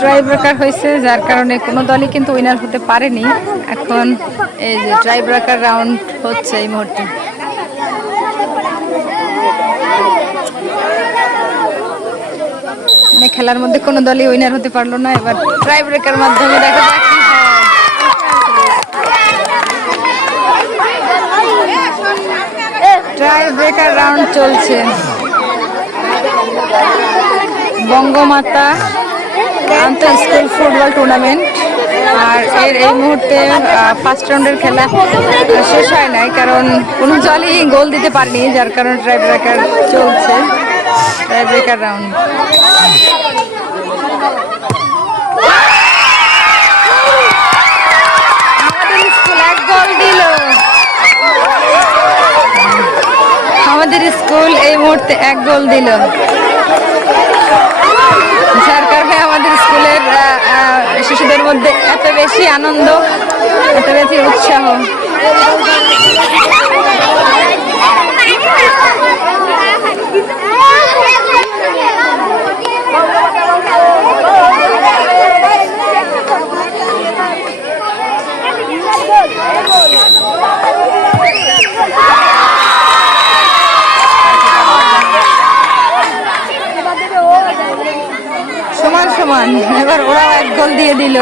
Try breaker হয়েছে, যার কারণে কোনো দলই কিন্তু উইনার হতে পারেনি। এখন এই যে ট্রাই ব্রেকার রাউন্ড হচ্ছে এই মুহূর্তে। খেলার মধ্যে কোনো দলই উইনার হতে পারলো না। এবার ট্রাই ব্রেকার মাধ্যমে দেখা যাক কি হয়। ট্রাই ব্রেকার রাউন্ড চলছে। বঙ্গমাতা আন্তঃ স্কুল ফুটবল টুর্নামেন্ট। আর এই মুহূর্তে ফার্স্ট রাউন্ডের খেলা শেষ হয় নাই, কারণ কোনো দলই গোল দিতে পারেনি, যার কারণে ট্রাই ব্রেকার চলছে। Try breaker round. আমাদের স্কুল এই মুহূর্তে 1 গোল দিল, যার কারণে আমাদের স্কুলের শিশুদের মধ্যে এত বেশি আনন্দ, এত বেশি উৎসাহ। সমান সমান, এবার ওরাও 1 গোল দিয়ে দিল।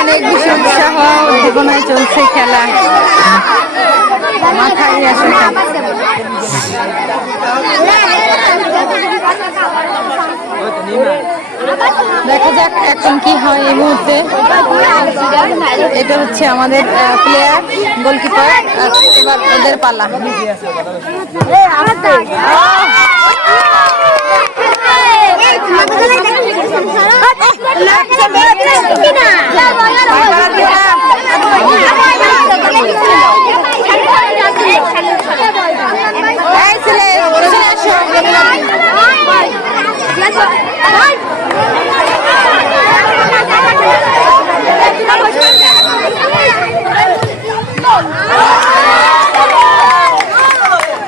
অনেক বেশি উৎসাহ উদ্দীপনায় চলছে খেলা, মাথায় আসে। দেখা যাক এখন কি হয় এই মুহূর্তে। এটা হচ্ছে আমাদের প্লেয়ার, গোলকিপার। এবার ওদের পালা।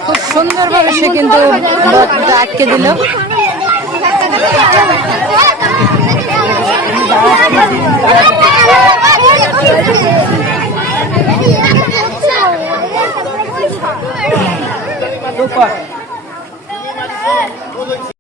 খুব সুন্দরভাবে সে কিন্তু আটকে দিল।